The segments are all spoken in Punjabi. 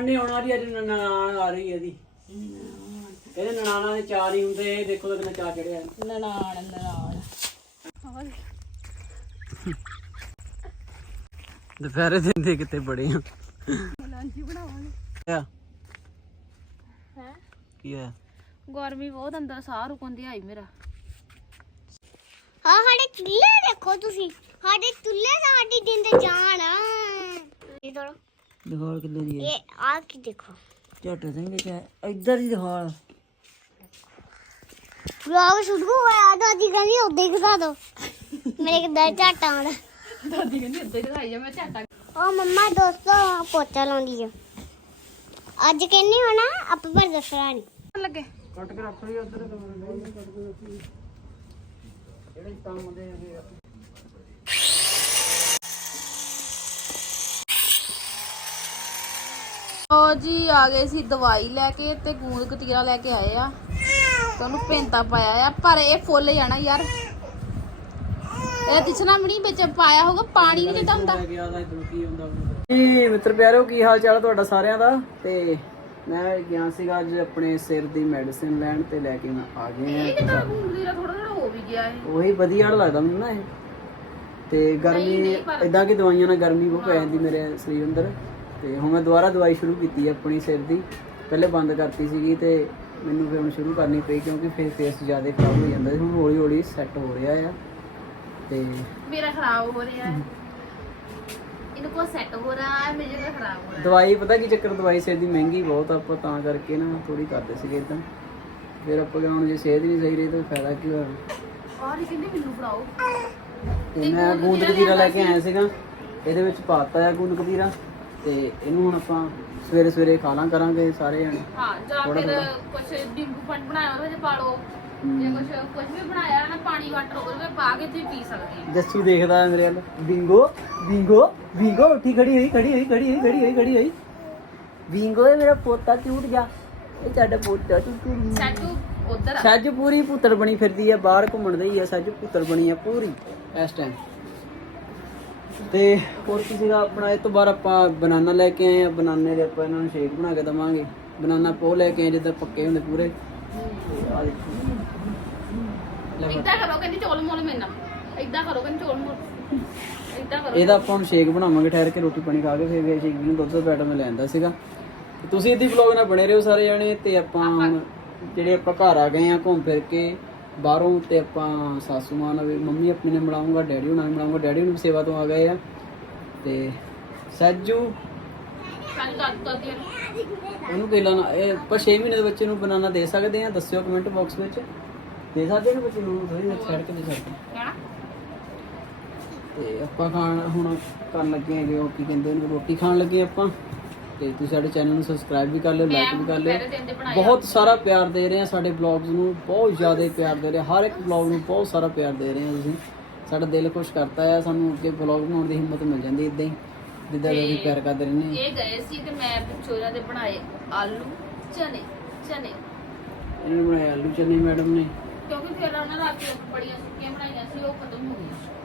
ਨਨਾਣ ਨੇ ਆਉਣਾ ਦੀ ਅੱਜ ਨਨਾਣ ਆ ਰਹੀ ਹੈ ਇਹਦੀ। ਇਹਦੇ ਨਨਾਣਾਂ ਦੇ ਚਾਰ ਹੀ ਹੁੰਦੇ ਇਹ ਦੇਖੋ ਤਾਂ ਕਿੰਨਾ ਚਾਰ ਚੜਿਆ ਨਨਾਣ ਨਨਾਣ। ਦੁਪਹਿਰੇ ਦਿੰਦੇ ਕਿਤੇ ਬੜੇ ਆ। ਲਾਂਜੀ ਬਣਾਵਾਂਗੇ। ਆ ਹੈ? ਕੀ ਹੈ ਗਰਮੀ ਬਹੁਤ ਅੰਦਰ ਸਾਹ ਰੁਕਉਂਦੀ ਆਈ ਮੇਰਾ। ਹਾਂ ਸਾਡੇ ਚੁੱਲ੍ਹੇ ਦੇਖੋ ਤੁਸੀਂ। ਸਾਡੇ ਚੁੱਲ੍ਹੇ ਸਾਡੀ ਦਿਨ ਤੇ ਜਾਣ ਆ। ਇਹ ਥੋੜਾ ਦਿਖਾਲ ਕਿੱਲੇ ਦੀ। ਇਹ ਆ ਕੀ ਦੇਖੋ? ਝੱਟ ਸਿੰਘ ਕਿ ਇੱਧਰ ਹੀ ਦਿਖਾਲ ਵਲੌਗ ਸ਼ੁਰੂ ਹੋਇਆ ਦਾਦੀ ਕਹਿੰਦੀ ਉਦਾਂ ਹੀ ਦਿਖਾ ਦੋ। ਮੇਰੇ ਕਿਦਾਂ ਝਾਟਾ ਆਉਂਦਾ ਦਾਦੀ ਕਹਿੰਦੀ ਉੱਤੇ ਦਿਖਾਈ ਜਾ ਮੈਂ ਝਾਟਾ ਉਹ ਮੰਮਾ ਦੋਸਤੋ ਪੋਚਾ ਲਾਉਂਦੀ ਆ। ਅੱਜ ਕਹਿੰਨੀ ਹੋਣਾ ਆਪੇ ਪਰ ਦੱਸਣਾ ਨਹੀਂ ਲੱਗੇ। ਕੱਟ ਕੇ ਰੱਖ ਲਈ ਉੱਧਰ। ਕੱਟ ਕੇ ਰੱਖੀ ਜਿਹੜੇ ਕੰਮ ਦੇ ਹੈਗੇ ਉਹ ਜੀ ਆ ਗਏ ਸੀ ਦਵਾਈ ਲੈ ਕੇ ਤੇ ਗੂੰਦ ਕਤੀਰਾ ਲੈ ਕੇ ਆਏ ਆ। ਤੇ ਉਹਨੂੰ ਪੈਂਤਾ ਪਾਇਆ ਆ ਪਰ ਇਹ ਫੁੱਲ ਜਾਣਾ ਯਾਰ। ਇਹ ਦਿਸਣਾ ਵੀ ਨਹੀਂ ਵਿੱਚ ਪਾਇਆ ਹੋਗਾ ਪਾਣੀ ਨਹੀਂ ਜਿੱਦਾਂ ਹੁੰਦਾ। ਲੈ ਜੀ ਮਿੱਤਰ ਪਿਆਰਿਓ ਕੀ ਹਾਲ ਚਾਲ ਤੁਹਾਡਾ ਸਾਰਿਆਂ ਦਾ? ਤੇ ਮੈਂ ਗਿਆ ਸੀਗਾ ਅੱਜ ਆਪਣੇ ਸਿਰ ਦੀ ਮੈਡੀਸਿਨ ਲੈਣ ਤੇ ਲੈ ਕੇ ਮੈਂ ਆ ਗਏ ਆ। ਗੂੰਦ ਕਤੀਰਾ ਥੋੜਾ ਥੋੜਾ ਹੋ ਵੀ ਗਿਆ ਇਹ? ਉਹੀ ਵਧੀਆ ਲੱਗਦਾ ਮੈਨੂੰ ਨਾ ਇਹ। ਤੇ ਗਰਮੀ ਇਦਾਂ ਕਿ ਦਵਾਈਆਂ ਨਾਲ ਗਰਮੀ ਬਹੁਤ ਪੈ ਜਾਂਦੀ ਮੇਰੇ ਸਰੀਰ ਅੰਦਰ। ਤੇ ਹੁਣ ਮੈਂ ਦੁਬਾਰਾ ਦਵਾਈ ਸ਼ੁਰੂ ਕੀਤੀ ਹੈ ਆਪਣੀ ਸਿਰ ਦੀ। ਪਹਿਲੇ ਬੰਦ ਕਰਤੀ ਸੀਗੀ ਤੇ ਮੈਨੂੰ ਫਿਰ ਹੁਣ ਸ਼ੁਰੂ ਕਰਨੀ ਪਈ ਕਿਉਂਕਿ ਫਿਰ ਫੇਸ ਜ਼ਿਆਦਾ ਖਰਾਬ ਹੋ ਜਾਂਦਾ ਸੀ। ਹੁਣ ਹੌਲੀ ਹੌਲੀ ਸੈੱਟ ਹੋ ਰਿਹਾ ਆ ਤੇ ਮੇਰਾ ਖਰਾਬ ਹੋ ਰਿਹਾ ਹੈ। ਇਹਨੂੰ ਕੋ ਸੈੱਟ ਹੋ ਰਿਹਾ ਹੈ ਮੇਰੇ ਜਿਹੜਾ ਖਰਾਬ ਹੋ ਰਿਹਾ ਦਵਾਈ ਪਤਾ ਕੀ ਚੱਕਰ ਦਵਾਈ ਸਿਰ ਦੀ ਮਹਿੰਗੀ ਬਹੁਤ ਆ, ਆਪਾਂ ਤਾਂ ਕਰਕੇ ਨਾ ਥੋੜੀ ਕਰਦੇ ਸੀਗੇ ਇਦਾਂ। ਫਿਰ ਆਪਾਂ ਕਿਹਾ ਹੁਣ ਜੇ ਸਿਹਤ ਨਹੀਂ ਸਹੀ ਰਹੀ ਤਾਂ ਫਾਇਦਾ ਕੀ ਹੋਇਆ? ਔਰ ਇਹ ਕਹਿੰਦੇ ਮੈਨੂੰ ਫੜਾਓ। ਤੇ ਮੈਂ ਗੂੰਦ ਕਤੀਰਾ ਲੈ ਕੇ ਆਇਆ ਸੀਗਾ। ਇਹਦੇ ਵਿੱਚ ਪਾਤਾ ਆ ਗੂੰਦ ਕਤੀਰਾ। ਤੇ ਇਹਨੂੰ ਹੁਣ ਆਪਾਂ ਸਵੇਰੇ ਸਵੇਰੇ ਖਾ ਲਾਂ ਕਰਾਂਗੇ ਸਾਰੇ ਜਣੇ। ਹਾਂ ਜਾਂ ਥੋੜ੍ਹਾ ਫਿਰ ਥੋੜ੍ਹਾ। ਕੁਝ ਨਿੰਬੂ ਪਾਣੀ ਬਣਾਇਆ ਉਹਦੇ ਵਿੱਚ ਪਾ ਲਓ। ਜੇ ਕੁਝ ਕੁਝ ਵੀ ਬਣਾਇਆ ਨਾ ਪਾਣੀ ਵਾਟਰ ਉਹਦੇ ਵਿੱਚ ਪਾ ਕੇ ਤੁਸੀਂ ਪੀ ਸਕਦੇ ਹੋ। ਜੱਸੂ ਦੇਖਦਾ ਹੈ ਮੇਰੇ ਵੱਲ। ਬਿੰਗੋ ਬਿੰਗੋ ਬਿੰਗੋ ਉੱਠੀ ਖੜੀ ਹੋਈ ਖੜੀ ਹੋਈ ਖੜੀ ਹੋਈ ਖੜੀ ਹੋਈ ਖੜੀ ਹੋਈ। ਬਿੰਗੋ ਇਹ ਮੇਰਾ ਪੋਤਾ ਝੂਟ ਗਿਆ ਇਹ ਸਾਡਾ ਪੋਤਾ ਝੂਟ ਗਿਆ ਸੈਟੂ ਉਧਰ ਸੱਜ ਪੂਰੀ ਪੁੱਤਰ ਬਣੀ ਫਿਰਦੀ ਆ ਬਾਹਰ ਘੁੰਮਣ ਦੀ ਆ। ਸੱਜ ਪੁੱਤਰ ਬਣੀ ਆ ਪੂਰੀ। ਇਸ ਟਾਈਮ ਤੇ ਹੋਰ ਕੀ ਸੀਗਾ? ਆਪਣਾ ਇਹ ਤੋਂ ਬਾਅਦ ਆਪਾਂ ਬਨਾਨਾ ਲੈ ਕੇ ਆਏ ਆ। ਬਨਾਨੇ ਦੇ ਆਪਾਂ ਇਹਨਾਂ ਨੂੰ ਸ਼ੇਕ ਬਣਾ ਕੇ ਦਵਾਂਗੇ। ਬਨਾਨਾ ਪੋ ਲੈ ਕੇ ਆਏ ਜਿੱਦਾਂ ਪੱਕੇ ਹੁੰਦੇ ਪੂਰੇ। ਤੇ ਆਹ ਦੇਖੋ। ਲੈ ਫੜ। ਇਦਾਂ ਕਰੋ ਕਹਿੰਦੀ ਚੋਲ ਮੋਲ ਮੇਰੇ ਨਾਲ। ਇਦਾਂ ਕਰੋ ਕਹਿੰਦੀ ਚੋਲ ਮੋਲ। ਇਦਾਂ ਕਰੋ। ਇਹਦਾ ਆਪਾਂ ਹੁਣ ਸ਼ੇਕ ਬਣਾਵਾਂਗੇ ਠਹਿਰ ਕੇ ਰੋਟੀ ਪਾਣੀ ਖਾ ਕੇ ਫਿਰ ਇਹ ਸ਼ੇਕ ਨੂੰ ਦੁੱਧ ਦਾ ਪੈਟਰ ਮੈਂ ਲੈਂਦਾ ਸੀਗਾ। ਤੇ ਤੁਸੀਂ ਇਹਦੀ ਵਲੌਗ ਨਾਲ ਬਣੇ ਰਹੋ ਸਾਰੇ ਜਣੇ ਤੇ ਆਪਾਂ ਹੁਣ ਜਿਹੜੇ ਆਪਾਂ ਘਰ ਆ ਗਏ ਆ ਘੁੰਮ ਫਿਰ ਕੇ ਬਾਹਰੋਂ ਤੇ ਆਪਾਂ ਸਾਸੂ ਮਾਂ ਨਾਲ ਵੀ ਮੰਮੀ ਆਪਣੀ ਨੇ ਮਿਲਾਉਂਗਾ ਡੈਡੀ ਹੁਣਾਂ ਨੂੰ ਮਿਲਾਉਂਗਾ ਡੈਡੀ ਨੂੰ ਵੀ ਸੇਵਾ ਤੋਂ ਆ ਗਏ ਆ। ਤੇ ਸੱਜੂ ਉਹਨੂੰ ਕਿਲਾ ਨਾ ਇਹ ਆਪਾਂ 6 ਮਹੀਨੇ ਦੇ ਬੱਚੇ ਨੂੰ ਬਨਾਨਾ ਦੇ ਸਕਦੇ ਆ ਦੱਸਿਓ ਕਮੈਂਟ ਬਾਕਸ ਵਿੱਚ। ਦੇ ਸਕਦੇ ਨੇ ਬੱਚੇ ਨੂੰ ਥੋੜੀ ਛੱਡ ਕੇ ਦੇ ਸਕਦੇ। ਤੇ ਆਪਾਂ ਖਾਣ ਹੁਣ ਕਰਨ ਲੱਗੇ ਹੈਗੇ ਉਹ ਕੀ ਕਹਿੰਦੇ ਉਹਨੂੰ ਰੋਟੀ ਖਾਣ ਲੱਗੇ ਆਪਾਂ। ਤੇ ਤੁਸੀਂ ਸਾਡੇ ਚੈਨਲ ਨੂੰ ਸਬਸਕ੍ਰਾਈਬ ਵੀ ਕਰ ਲਿਓ ਲਾਈਕ ਵੀ ਕਰ ਲਿਓ। ਬਣਾਏ ਬਹੁਤ ਸਾਰਾ ਪਿਆਰ ਦੇ ਰਹੇ ਆ ਸਾਡੇ ਵਲੌਗਸ ਨੂੰ ਬਹੁਤ ਜ਼ਿਆਦਾ ਪਿਆਰ ਦੇ ਰਹੇ। ਹਰ ਇੱਕ ਵਲੌਗ ਨੂੰ ਬਹੁਤ ਸਾਰਾ ਪਿਆਰ ਦੇ ਰਹੇ ਆ ਤੁਸੀਂ। ਸਾਡਾ ਦਿਲ ਖੁਸ਼ ਕਰਤਾ ਹੈ ਸਾਨੂੰ ਅੱਗੇ ਵਲੌਗ ਬਣਾਉਣ ਦੀ ਹਿੰਮਤ ਮਿਲ ਜਾਂਦੀ ਇਦਾਂ ਹੀ ਜਿੱਦਾਂ ਦਾ ਅਸੀਂ ਪਿਆਰ ਕਰਦੇ ਰਹਿੰਦੇ ਇਹ ਗਏ ਸੀ ਤੇ ਮੈਂ ਪਿੱਛੋਂ ਇਹਨਾਂ ਦੇ ਬਣਾਏ ਆਲੂ ਚਨੇ ਚਨੇ। ਇਹਨਾਂ ਨੇ ਬਣਾਇਆ ਆਲੂ ਚਨੇ ਮੈਡਮ ਨੇ। ਕਿਉਂਕਿ ਫਿਰ ਉਹਨਾਂ ਰਾਤੀ ਬੜੀਆਂ ਸੁੱਕੀਆਂ ਬਣਾਈਆਂ ਸੀ ਉਹ ਖਤਮ ਹੋ ਗਈਆਂ।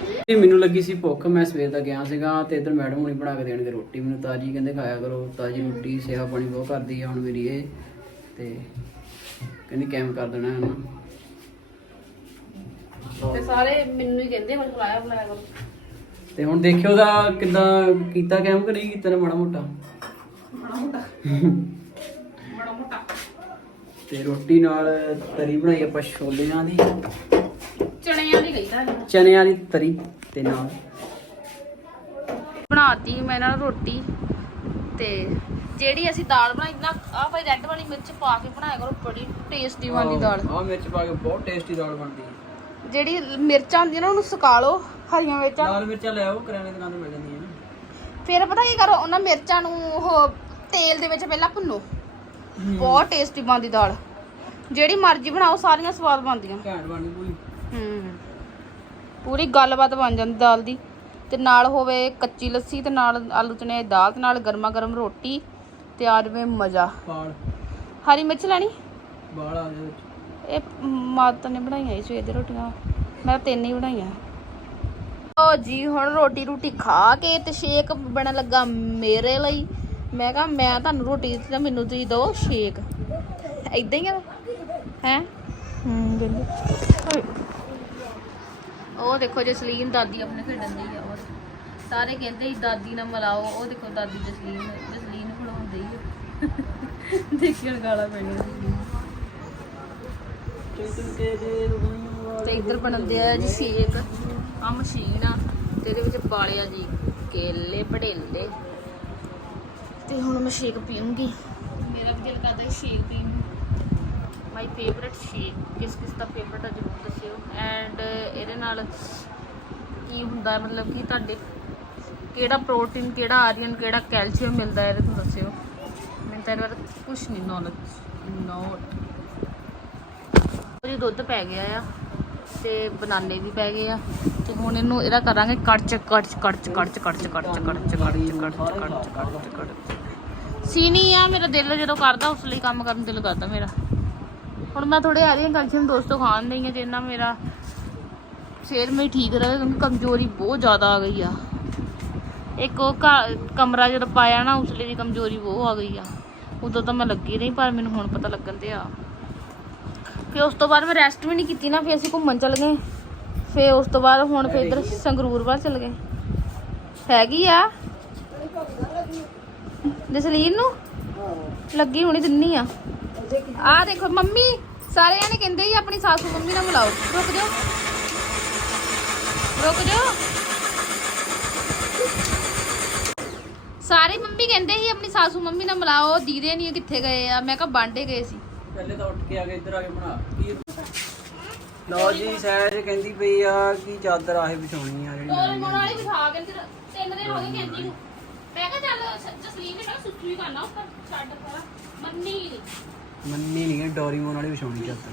ਜੀ ਮੈਨੂੰ ਲੱਗੀ ਸੀ ਭੁੱਖ ਮੈਂ ਸਵੇਰ ਦਾ ਗਿਆ ਸੀਗਾ ਤੇ ਇਧਰ ਮੈਡਮ ਹੁਣੀ ਬਣਾ ਕੇ ਦੇਣਗੇ ਰੋਟੀ ਮੈਨੂੰ ਤਾਜੀ ਕਹਿੰਦੇ ਖਾਇਆ ਕਰੋ ਤਾਜੀ ਰੋਟੀ ਸੇਵਾ ਪਾਣੀ ਬਹੁਤ ਕਰਦੀ ਆ ਹੁਣ ਮੇਰੀ ਇਹ ਤੇ ਕਹਿੰਦੀ ਕੈਮ ਕਰ ਦੇਣਾ ਹੈ ਤੇ ਸਾਰੇ ਮੈਨੂੰ ਹੀ ਕਹਿੰਦੇ ਹੁਣ ਖਲਾਇਆ ਬੁਲਾਇਆ ਕਰੋ। ਤੇ ਹੁਣ ਦੇਖਿਓ ਦਾ ਕਿਦਾਂ ਕੀਤਾ ਕੈਮ ਕਿ ਨਹੀਂ ਕੀਤਾ ਨਾ ਮਾੜਾ ਮੋਟਾ। ਬੜਾ ਮੋਟਾ। ਤੇ ਰੋਟੀ ਨਾਲ ਤਰੀ ਬਣਾਈ ਆਪਾਂ ਛੋਲਿਆਂ ਦੀ। ਚਣਿਆਂ ਦੀ ਕਹਿੰਦਾ। ਚਨਿਆਂ ਦੀ ਤਰੀ ਤੇ ਨਾਲ। ਬਣਾਤੀ ਮੈਂ ਇਹਨਾਂ ਨੂੰ ਰੋਟੀ ਤੇ ਜਿਹੜੀ ਅਸੀਂ ਦਾਲ ਬਣਾਈ ਨਾ ਆਹ ਭਾਈ ਰੈੱਡ ਵਾਲੀ ਮਿਰਚ ਪਾ ਕੇ ਬਣਾਇਆ ਕਰੋ ਬੜੀ ਟੇਸਟੀ ਬਣਦੀ ਦਾਲ। ਆਹ ਮਿਰਚ ਪਾ ਕੇ ਬਹੁਤ ਟੇਸਟੀ ਦਾਲ ਬਣਦੀ ਹੈ। ਜਿਹੜੀ ਮਿਰਚਾਂ ਹੁੰਦੀਆਂ ਨਾ ਉਹਨੂੰ ਸੁਕਾ ਲਓ ਹਰੀਆਂ ਮਿਰਚਾਂ। ਲਾਲ ਮਿਰਚਾਂ ਲੈ ਆਓ ਕਰਿਆਨੇ ਦੀ ਦੁਕਾਨ ਤੋਂ ਮਿਲ ਜਾਂਦੀਆਂ ਨੇ। ਫਿਰ ਪਤਾ ਕੀ ਕਰੋ ਉਹਨਾਂ ਮਿਰਚਾਂ ਨੂੰ ਉਹ ਤੇਲ ਦੇ ਵਿੱਚ ਪਹਿਲਾਂ ਭੁੰਨੋ। ਬਹੁਤ ਟੇਸਟੀ ਬਣਦੀ ਦਾਲ। ਜਿਹੜੀ ਮਰਜ਼ੀ ਬਣਾਓ ਸਾਰੀਆਂ ਸਵਾਦ ਬਣਦੀਆਂ। ਘੈਂਟ ਬਣਦੀ ਪੂਰੀ। ਹੂੰ ਪੂਰੀ ਗੱਲਬਾਤ ਬਣ ਜਾਂਦੀ ਦਾਲ ਦੀ। ਤੇ ਨਾਲ ਹੋਵੇ ਕੱਚੀ ਲੱਸੀ ਤੇ ਨਾਲ ਆਲੂ ਚਨੇ ਦੀ ਦਾਲ ਤੇ ਨਾਲ ਗਰਮਾ ਗਰਮ ਰੋਟੀ ਤੇ ਆ ਜਾਵੇ ਮਜ਼ਾ। ਹਰੀ ਮਿਰਚ ਲੈਣੀ? ਬਾਲ ਆ ਵਿੱਚ। ਇਹ ਮਾਤਾ ਨੇ ਬਣਾਈਆਂ ਸੀ ਸਵੇਰ ਦੀ ਰੋਟੀਆਂ। ਮੈਂ ਤਾਂ ਤਿੰਨ ਹੀ ਬਣਾਈਆਂ। ਓ ਜੀ ਹੁਣ ਰੋਟੀ ਰੋਟੀ ਖਾ ਕੇ ਤੇ ਸ਼ੇਕ ਬਣਨ ਲੱਗਾ ਮੇਰੇ ਲਈ। ਮੈਂ ਕਹਾ ਮੈਂ ਤੁਹਾਨੂੰ ਰੋਟੀ ਦਿੱਤੀ ਤਾਂ ਮੈਨੂੰ ਤੁਸੀਂ ਦਿਓ ਸ਼ੇਕ। ਇਦਾਂ ਹੀ ਆ। ਹੈ? ਹੂੰ ਹਾਏ। ਉਹ ਦੇਖੋ ਜਸਲੀਨ ਦਾਦੀ ਆਪਣੇ ਖੇਡਣ ਦੀ ਆ, ਉਹ ਸਾਰੇ ਕਹਿੰਦੇ ਸੀ, ਦਾਦੀ ਨਾਲ ਮਿਲਾਓ, ਉਹ ਦੇਖੋ ਦਾਦੀ ਜਸਲੀਨ ਜਸਲੀਨ ਨੂੰ ਖਿਲਾਉਂਦੀ ਆ। ਦੇਖਣ ਗਾਲਾਂ ਪੈਣੀਆਂ ਤੇ ਇੱਧਰ ਬਣਦੇ ਆ ਜੀ ਸ਼ੇਕ ਆ ਮਸ਼ੀਨ ਆ, ਤੇ ਇਹਦੇ ਵਿੱਚ ਪਾਲਿਆ ਜੀ ਕੇਲੇ ਪੜੇਲੇ ਤੇ ਹੁਣ ਮੈਂ ਸ਼ੇਕ ਪੀਉਂਗੀ ਮੇਰਾ ਵੀ ਦਿਲ ਕਰਦਾ ਹੈ ਸ਼ੇਕ ਪੀਣ ਨੂੰ। ਮਾਈ ਫੇਵਰਿਟ ਸ਼ੇਕ ਕਿਸ ਕਿਸ ਦਾ ਫੇਵਰਿਟ ਹੈ ਜਰੂਰ ਦੱਸਿਓ ਐਂਡ ਇਹਦੇ ਨਾਲ ਕੀ ਹੁੰਦਾ ਮਤਲਬ ਕਿ ਤੁਹਾਡੇ ਕਿਹੜਾ ਪ੍ਰੋਟੀਨ ਕਿਹੜਾ ਆਇਰਨ ਕਿਹੜਾ ਕੈਲਸ਼ੀਅਮ ਮਿਲਦਾ ਹੈ ਇਹਦੇ ਤੋਂ ਦੱਸਿਓ ਮੈਨੂੰ ਤਾਂ ਇਹਦੇ ਬਾਰੇ ਕੁਝ ਨਹੀਂ ਨੌਲੇਜ ਨੋਟ ਜੀ ਦੁੱਧ ਪੈ ਗਿਆ ਆ ਤੇ ਬਨਾਨੇ ਵੀ ਪੈ ਗਏ ਆ ਤੇ ਹੁਣ ਇਹਨੂੰ ਇਹਦਾ ਕਰਾਂਗੇ ਕੜਚ ਕੜਚ ਕੜਚ ਕੜਚ ਕੜਚ ਕੜਚ ਕੜਚ ਕੜਚ ਕੜਚ ਕੜਚ ਕੜਚ ਸੀਨੀ ਆ ਮੇਰਾ ਦਿਲ ਜਦੋਂ ਕਰਦਾ ਉਸ ਲਈ ਕੰਮ ਕਰਨ ਦਿਲ ਕਰਦਾ ਮੇਰਾ ਹੁਣ ਮੈਂ ਥੋੜੇ ਆ ਰਹੀ ਹਾਂ ਕੈਲਸ਼ੀਅਮ ਦੋਸਤੋ ਖਾਣ ਨਹੀਂ ਆ ਜਿੰਨਾ ਮੇਰਾ ਸਿਹਤ ਮੇਰੀ ਠੀਕ ਰਹੇ, ਕਿਉਂਕਿ ਕਮਜ਼ੋਰੀ ਬਹੁਤ ਜ਼ਿਆਦਾ ਆ ਗਈ ਆ। ਇੱਕ ਉਹ ਘਰ- ਕਮਰਾ ਜਦੋਂ ਪਾਇਆ ਨਾ, ਉਸ ਲਈ ਵੀ ਕਮਜ਼ੋਰੀ ਬਹੁਤ ਆ ਗਈ ਆ। ਉਦੋਂ ਤਾਂ ਮੈਂ ਲੱਗੀ ਨਹੀਂ ਪਰ ਮੈਨੂੰ ਹੁਣ ਪਤਾ ਲੱਗਣ ਤੇ ਆ ਫਿਰ ਉਸ ਤੋਂ ਬਾਅਦ ਮੈਂ ਰੈਸਟ ਵੀ ਨਹੀਂ ਕੀਤੀ ਨਾ, ਫਿਰ ਅਸੀਂ ਘੁੰਮਣ ਚੱਲ ਗਏ। ਫਿਰ ਉਸ ਤੋਂ ਬਾਅਦ ਹੁਣ ਫਿਰ ਇੱਧਰ ਸੰਗਰੂਰ ਵੱਲ ਚੱਲ ਗਏ। ਹੈਗੀ ਆ? ਜਸਲੀਨ ਨੂੰ? ਲੱਗੀ ਹੋਣੀ ਦਿੰਨੀ ਆ। ਆ ਦੇਖੋ ਮੰਮੀ ਸਾਰੇ ਜਾਣੇ ਕਹਿੰਦੇ ਸੀ ਆਪਣੀ ਸਾਸੂ ਮੰਮੀ ਨਾਲ ਮਿਲਾਓ। ਰੁਕ ਜਾਓ। ਰੁਕ ਜਾਓ। ਸਾਰੇ ਮੰਮੀ ਕਹਿੰਦੇ ਸੀ ਆਪਣੀ ਸਾਸੂ ਮੰਮੀ ਨਾਲ ਮਿਲਾਓ। ਦੀਦੇ ਨਹੀਂ ਕਿੱਥੇ ਗਏ ਆ? ਮੈਂ ਕਿਹਾ ਬਾਂਡੇ ਗਏ ਸੀ। ਪਹਿਲੇ ਤਾਂ ਉੱਠ ਕੇ ਆ ਕੇ ਇੱਧਰ ਆ ਕੇ ਬਣਾ। ਕੀ ਲਓ ਜੀ ਸਹਿਜ ਕਹਿੰਦੀ ਪਈ ਆ ਕਿ ਚਾਦਰ ਆਹੇ ਵਿਛਾਉਣੀ ਆ ਜਿਹੜੀ ਨਵੀਂ ਮੋੜ ਵਾਲੀ ਵਿਖਾ ਕੇ ਤਿੰਨ ਦਿਨ ਹੋ ਗਏ ਕਹਿੰਦੀ ਨੂੰ। ਮੈਂ ਕਿਹਾ ਚੱਲ ਜਸਲੀਨ ਨੇ ਕਿਹਾ ਹੀ ਕਰਨਾ ਉੱਪਰ ਛੱਡ ਪਰਾਂ ਮੰਨੀ। ਮੰਨੀ ਨਹੀਂ ਹੈ ਡੋਰੀਮੋਨ ਵਾਲੀ ਵਿਛਾਉਣੀ ਚਾਦਰ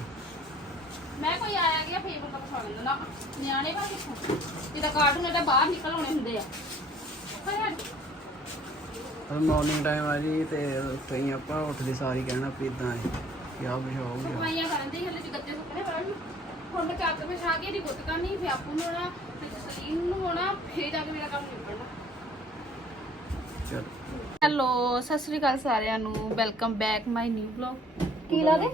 ਮੈਂ ਕੋਈ ਆਇਆ ਗਿਆ ਫੇਰ ਬੰਦਾ ਪਛਾਣ ਲੈਂਦਾ ਨਾ। ਨਿਆਣੇ ਭਾਵੇਂ ਕਿੱਥੋਂ ਜਿੱਦਾਂ ਕਾਰਟੂਨ ਇਹਦਾ ਬਾਹਰ ਨਿਕਲ ਆਉਣੇ ਹੁੰਦੇ ਆ। ਪਰ ਮਾਰਨਿੰਗ ਟਾਈਮ ਆ ਜੀ ਤੇ ਕਈ ਆਪਾਂ ਉੱਠਦੇ ਸਾਰੀ ਕਹਿਣਾ ਵੀ ਇਦਾਂ ਹੈ ਕਿ ਆ ਵਿਛਾਓ ਸਫਾਈਆਂ ਕਰਨ ਦੇ ਹਲੇ ਗੱਦੇ ਸੁੱਕਣੇ ਪੜਨ ਹੁਣ ਮੈਂ ਚਾਦਰ ਵਿਛਾ ਕੇ ਦੀ ਗੁੱਤ ਕਰਨੀ ਫੇ ਆਪੂ ਨੂੰ ਹੋਣਾ ਤੇ ਜਸਲੀਨ ਨੂੰ ਹੋਣਾ ਫੇਰ ਜਾ ਕੇ ਮੇਰਾ ਕੰਮ ਨਿਬੜਨਾ। ਚਲ। ਹੈਲੋ ਸਤਿ ਸ੍ਰੀ ਅਕਾਲ ਸਾਰਿਆਂ ਨੂੰ। Welcome back my new vlog ਕੀ ਲਾ ਦੇ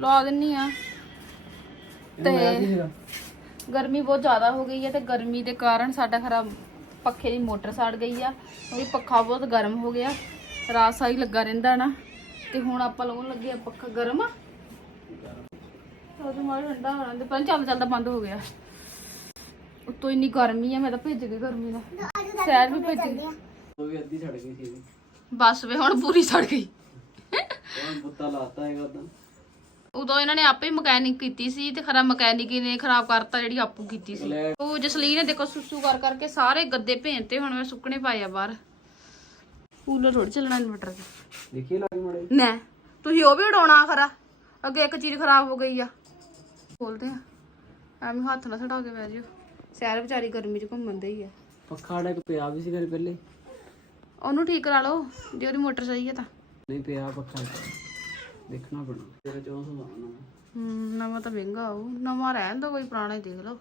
ਲਾ ਦਿੰਨੀ ਆ। ਤੇ ਗਰਮੀ ਬਹੁਤ ਜ਼ਿਆਦਾ ਹੋ ਗਈ ਹੈ ਤੇ ਗਰਮੀ ਦੇ ਕਾਰਨ ਸਾਡਾ ਖਰਾ ਪੱਖੇ ਦੀ ਮੋਟਰ ਸੜ ਗਈ ਆ। ਕਿਉਂਕਿ ਪੱਖਾ ਬਹੁਤ ਗਰਮ ਹੋ ਗਿਆ। ਰਾਤ ਸਾਰੀ ਲੱਗਾ ਰਹਿੰਦਾ ਨਾ। ਤੇ ਹੁਣ ਆਪਾਂ ਲਾਉਣ ਲੱਗੇ ਆ ਪੱਖਾ ਗਰਮ। ਆ ਉਹ ਮਾਰ ਠੰਡਾ ਹੋਣਾ। ਤੇ ਪਰ ਚੱਲ ਚੱਲਦਾ ਬੰਦ ਹੋ ਗਿਆ। ਉਤੋਂ ਇੰਨੀ ਗਰਮੀ ਆ ਮੈਂ ਤਾਂ ਭਿੱਜ ਗਈ ਗਰਮੀ ਨਾਲ ਸੈਰ ਵੀ ਭਿੱਜ। ਗਈ ਉਹ ਵੀ ਅੱਧੀ ਛੜ ਗਈ ਸੀ ਇਹਦੀ। ਬਸ ਵੇ ਹੁਣ ਪੂਰੀ ਸੜ ਗਈ। ਬੁੱਤਾ ਲਾਤਾ ਹੈਗਾ ਤਾਂ ਉਦੋਂ ਇਹਨਾਂ ਨੇ ਆਪੇ ਮਕੈਨਿਕ ਕੀਤੀ ਸੀ ਤੇ ਖਰਾ ਮਕੈਨਿਕ ਨੇ ਖਰਾਬ ਕਰਤਾ ਜਿਹੜੀ ਆਪੂ ਕੀਤੀ ਸੀ। ਲੈ। ਉਹ ਜਸਲੀਨ ਨੇ ਦੇਖੋ ਸੁਸੂ ਕਰ ਕਰਕੇ ਸਾਰੇ ਗੱਦੇ ਭੇਂਤੇ ਹੁਣ ਮੈਂ ਸੁੱਕਣੇ ਪਾਏ ਆ ਬਾਹਰ। ਕੂਲਰ ਥੋੜੀ ਚੱਲਣਾ ਇਨਵਰਟਰ ਤੇ। ਦੇਖੀ ਲੱਗ ਮੜੇ ਨਾ ਤੁਸੀਂ ਉਹ ਵੀ ਉਡਾਉਣਾ ਖਰਾ। ਅੱਗੇ ਇੱਕ ਚੀਜ਼ ਖਰਾਬ ਹੋ ਗਈ ਆ। ਖੋਲਦੇ ਆ। ਐਵੇਂ ਹੱਥ ਨਾਲ ਛਡਾ ਕੇ ਬਹਿ ਜਿਓ। ਸੈਰ ਵਿਚਾਰੀ ਗਰਮੀ ਚ ਘੁੰਮਣ ਦੇ ਹੀ ਆ। ਪੱਖਾ ਡਾ ਪਿਆ ਵੀ ਸੀ ਘਰੇ ਪਹਿਲੇ। ਉਹਨੂੰ ਠੀਕ ਕਰਾ ਲਓ ਜੇ ਉਹਦੀ ਮੋਟਰ ਸਹੀ ਹੈ ਤਾਂ। ਨਹੀਂ ਪਿਆ ਪੱਖਾ ਦੇਖਣਾ ਪੈਣਾ। ਤੇਰਾ 1400 ਦਾ ਆਉਣਾ ਹਮ, ਨਵਾਂ ਤਾਂ ਮਹਿੰਗਾ ਆਊ ਨਵਾਂ ਰਹਿਣ ਦੋ ਕੋਈ ਪੁਰਾਣਾ ਹੀ ਦੇਖ ਲਓ।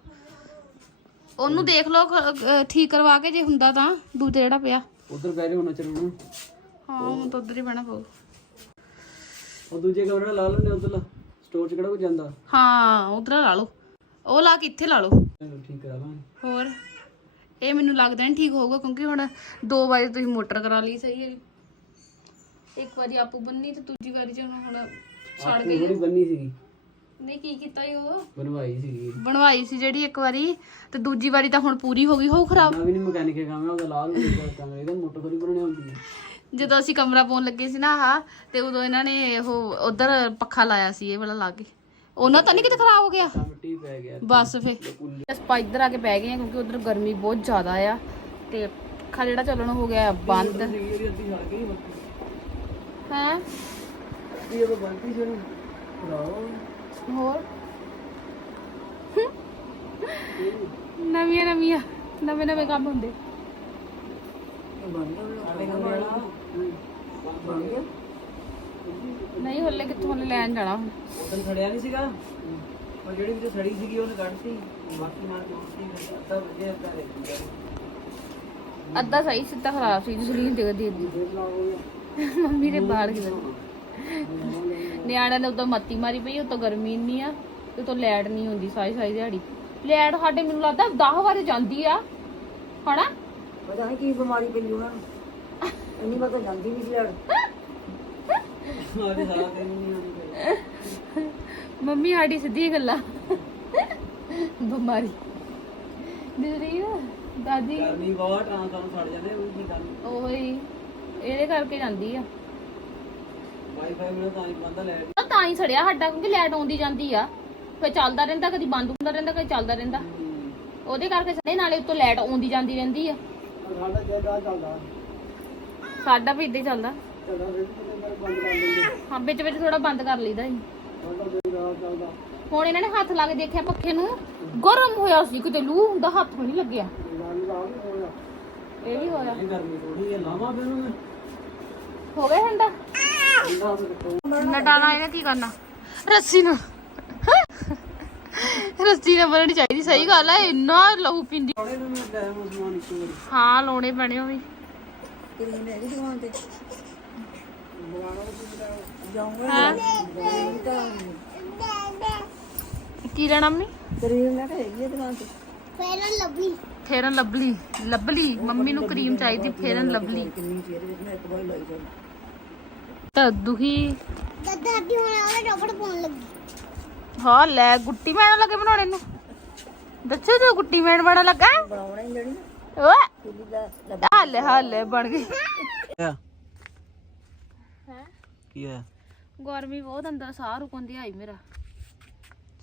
ਉਹਨੂੰ ਦੇਖ ਲਓ ਖ- ਅਹ ਠੀਕ ਕਰਵਾ ਕੇ ਜੇ ਹੁੰਦਾ ਤਾਂ ਦੂਜਾ ਜਿਹੜਾ ਪਿਆ। ਉਧਰ ਜਾ ਹੁਣ ਚੱਲਣਾ ਹਾਂ ਹੁਣ ਤਾਂ ਉਧਰ ਹੀ ਬਹਿਣਾ ਪਊ। ਉਹ ਦੂਜੇ ਕਮਰੇ ਲਾ ਲੈਣੇ ਉਧਰ ਸਟੋਰ ਚ ਕਿਹੜਾ ਕੋਈ ਜਾਂਦਾ? ਹਾਂ ਉਧਰ ਲਾ ਲਓ। ਉਹ ਲਾ ਕੇ ਇੱਥੇ ਲਾ ਲਓ। ਚਲੋ ਠੀਕ ਕਰਾ ਲਾਂਗੇ। ਹੋਰ? ਇਹ ਮੈਨੂੰ ਲੱਗਦਾ ਨਹੀਂ ਠੀਕ ਹੋਊਗਾ ਕਿਉਂਕਿ ਹੁਣ ਦੋ ਵਾਰੀ ਤੁਸੀਂ ਮੋਟਰ ਕਰਾ ਲਈ ਸਹੀ ਹੈ ਇੱਕ ਵਾਰੀ ਆਪੂ ਬੰਨੀ ਤੇ ਦੂਜੀ ਵਾਰੀ ਚ ਹੁਣ ਆਪਣੀ ਗਈ। ਥੋੜੀ ਬੰਨੀ ਸੀਗੀ? ਨਹੀਂ ਕੀ ਕੀਤਾ ਈ ਉਹ? ਬਣਵਾਈ ਸੀਗੀ। ਬਣਵਾਈ ਸੀ ਜਿਹੜੀ ਇੱਕ ਵਾਰੀ ਤੇ ਦੂਜੀ ਵਾਰੀ ਤਾਂ ਹੁਣ ਪੂਰੀ ਹੋ ਗਈ ਹੋਊ ਖਰਾਬ? ਨਾ ਵੀ ਨਹੀਂ ਮਕੈਨਿਕ ਹੈ ਕੰਮ ਉਹਦਾ ਲਾ ਲੂਗਾ ਕਮਰੇ ਦਾ ਮੋਟਰ ਥੋੜੀ ਬਣਾਉਣੀ ਹੁੰਦੀ ਹੈ। ਜਦੋਂ ਅਸੀਂ ਕਮਰਾ ਪਾਉਣ ਲੱਗੇ ਸੀ ਨਾ ਆਹ ਤੇ ਉਦੋਂ ਇਹਨਾਂ ਨੇ ਉਹ ਉਧਰ ਪੱਖਾ ਲਾਇਆ ਸੀ ਇਹ ਵਾਲਾ ਲਾ ਕੇ। ਉਹਨਾਂ ਤਾਂ ਨਹੀਂ ਕਿਤੇ ਖਰਾਬ ਹੋ ਗਿਆ। ਮਿੱਟੀ ਪੈ ਗਿਆ ਬਸ ਫੇ ਆਪਾਂ ਇੱਧਰ ਆ ਕੇ ਬਹਿ ਗਏ ਆ ਕਿਉਂਕਿ ਉਧਰ ਗਰਮੀ ਬਹੁਤ ਜ਼ਿਆਦਾ ਆ ਤੇ ਪੱਖਾ ਜਿਹੜਾ ਚੱਲਣ ਹੋ ਗਿਆ ਆ ਬੰਦ। ਹੈ? ਇਹ ਬੰਦੀ ਸ਼ੁਰੂ ਕਰਾਓ ਹੋਰ? ਨਵੀਆਂ ਨਵੀਆਂ ਨਵੇਂ ਨਵੇਂ ਕੰਮ ਹੁੰਦੇ। ਨਹੀਂ ਹੱਲੇ ਕਿੱਥੋਂ ਲੈਣ ਜਾਣਾ। ਹੁਣ ਉਦੋਂ ਖੜਿਆ ਨਹੀਂ ਸੀਗਾ। ਉਹ ਜਿਹੜੀ ਵੀ ਸੜੀ ਸੀਗੀ ਉਹਨੇ ਕੱਢਤੀ। ਬਾਕੀ ਨਾਲ ਜੋੜਤੀ ਅੱਧਾ ਵਜੇ ਅੱਧਾ ਰਹਿ ਗਿਆ ਅੱਧਾ ਸਹੀ ਸਿੱਧਾ ਖਰਾਬ ਸੀ ਜਸਲੀਨ ਦੇ ਦੇ ਦੀ ਮੰਮੀ ਦੇ ਬਾਲ ਕਿਦਾਂ ਨਿਆਣਿਆਂ ਨੇ ਉਦੋਂ ਮੱਤੀ ਮਾਰੀ ਪਈ ਉਤੋਂ ਗਰਮੀ ਇੰਨੀ ਆ ਤੇ ਉਤੋਂ ਲੈਟ ਨਹੀਂ ਹੁੰਦੀ ਸਾਰੀ ਸਾਰੀ ਦਿਹਾੜੀ। ਲੈਟ ਸਾਡੇ ਮੈਨੂੰ ਲੱਗਦਾ 10 ਵਾਰੀ ਜਾਂਦੀ ਆ ਹਨਾ? ਪਤਾ ਨਹੀਂ ਕੀ ਬਿਮਾਰੀ ਪਈ ਉਹਨਾਂ ਨੂੰ। ਇੰਨੀ ਵਾਰ ਤਾਂ ਜਾਂਦੀ ਨਹੀਂ ਸੀ ਲੜ ਅੱਜ ਸਾਰਾ ਦਿਨ ਨਹੀਂ ਆਉਂਦੀ ਮੰਮੀ ਸਾਡੀ ਸਿੱਧੀ ਗੱਲਾਂ। ਬਿਮਾਰੀ। ਦਿਲਰੀ ਦਾਦੀ? ਗਰਮੀ ਬਹੁਤ ਟ੍ਰਾਂਸਫਾਰਮ ਸੜ ਜਾਂਦੇ ਉਹ ਕੀ ਕਰਨੀ ਉਹੀ। ਇਹਦੇ ਕਰਕੇ ਜਾਂਦੀ ਆ। ਵਾਈਫਾਈ ਮਿਲੋ ਤਾਂ ਹੀ ਬੰਦਾ ਲੈ ਉਹ ਤਾਂ ਹੀ ਸੜਿਆ ਸਾਡਾ ਕਿਉਂਕਿ ਲਾਈਟ ਆਉਂਦੀ ਜਾਂਦੀ ਆ। ਫਿਰ ਚੱਲਦਾ ਰਹਿੰਦਾ ਕਦੀ ਬੰਦ ਹੁੰਦਾ ਰਹਿੰਦਾ ਕਦੀ ਚੱਲਦਾ ਰਹਿੰਦਾ। ਉਹਦੇ ਕਰਕੇ ਸੜੇ ਨਾਲੇ ਉੱਤੋਂ ਲਾਈਟ ਆਉਂਦੀ ਜਾਂਦੀ ਰਹਿੰਦੀ ਆ। ਸਾਡਾ ਜਿਹੜਾ ਚੱਲਦਾ। ਸਾਡਾ ਵੀ ਇਦਾਂ ਹੀ ਚੱਲਦਾ। ਚੱਲਦਾ ਫਿਰ ਕਿਤੇ ਬੰਦ ਕਰ ਦਿੰਦੇ ਹਾਂ ਵਿੱਚ ਵਿੱਚ ਥੋੜਾ ਬੰਦ ਕਰ ਲਈਦਾ ਚੱਲਦਾ ਹੁਣ ਇਹਨਾਂ ਨੇ ਹੱਥ ਲਾ ਕੇ ਦੇਖਿਆ ਪੱਖੇ ਨੂੰ। ਗਰਮ ਹੋਇਆ ਸੀ ਕਿਤੇ ਲੂ ਹੁੰਦਾ ਹੱਥ ਨਹੀਂ ਲੱਗਿਆ। ਕੇ ਹੋਇਆ ਇਹ ਵੀ ਹੋਇਆ। ਇਹ ਗਰਮੀ ਥੋੜੀ ਹੈ ਲਾਵਾਂ ਫਿਰ ਉਹਨੂੰ। ਹੋ ਗਿਆ ਹੰਦਾ ਠੰਡਾ ਹੋ ਕੇ ਨਟਾਣਾ ਇਹਨੇ ਕੀ ਕਰਨਾ? ਰੱਸੀ ਨੂੰ ਰੱਸੀ ਨਾਲ ਬੰਨਣੀ ਚਾਹੀਦੀ ਸਹੀ ਗੱਲ ਆ ਇੰਨਾ ਲਹੂ ਪਿੰਦੀ। ਥੋੜੇ ਨੂੰ ਮੈਂ ਲੈ ਮੁਸਮਾਨ ਇੱਕ ਵਾਰੀ। ਹਾਂ ਲਾਉਣੇ ਪੈਣੇ ਉਹ ਵੀ। ਕਿਤੇ ਨੇ ਹੈਗੀ ਦੁਕਾਨ ਤੇ ਜਾਊਂਗਾ ਹਾਂ। ਕੀ ਲੈਣਾ ਮੰਮੀ? ਕਰੀਮ ਮੈਂ ਕਿਹਾ ਹੈਗੀ ਆ ਦੁਕਾਨ ਤੇ ਫੇਰਨ ਲੱਭੀ ਫੇਰਨ ਲੱਭਲੀ ਲੱਭਲੀ ਮੰਮੀ ਨੂੰ ਕਰੀਮ ਚਾਹੀਦੀ ਫੇਰਨ ਲੱਭਲੀ ਕਿੰਨੀ ਚਿਰ ਵਿੱਚ ਮੈਂ ਇੱਕ ਵਾਰ ਲਾਈ ਜਾਈ ਤਾਂ ਦੁਖੀ ਦੱਦਾ ਦੀ ਹੁਣ ਆਵੇ ਰਬੜ ਪਾਉਣ ਲੱਗੀ ਹਾਂ ਲੈ ਗੁੱਟੀ ਮੈਣ ਲੱਗੇ ਬਣਾਉਣੇ ਨੂੰ। ਦੱਸੋ ਤੂੰ ਗੁੱਟੀ ਮੈਣ ਬਣਾ ਲੱਗਾ? ਬਣਾਉਣਾ ਹੀ ਲੈਣੀ ਓਏ। ਕੁੜੀ ਦਾ ਹਾਲੇ ਹਾਲੇ ਬਣ ਗਈ। ਕੀ ਹੈ ਗਰਮੀ ਬਹੁਤ ਅੰਦਰ ਸਾਹ ਰੁਕਉਂਦੀ ਆਈ ਮੇਰਾ।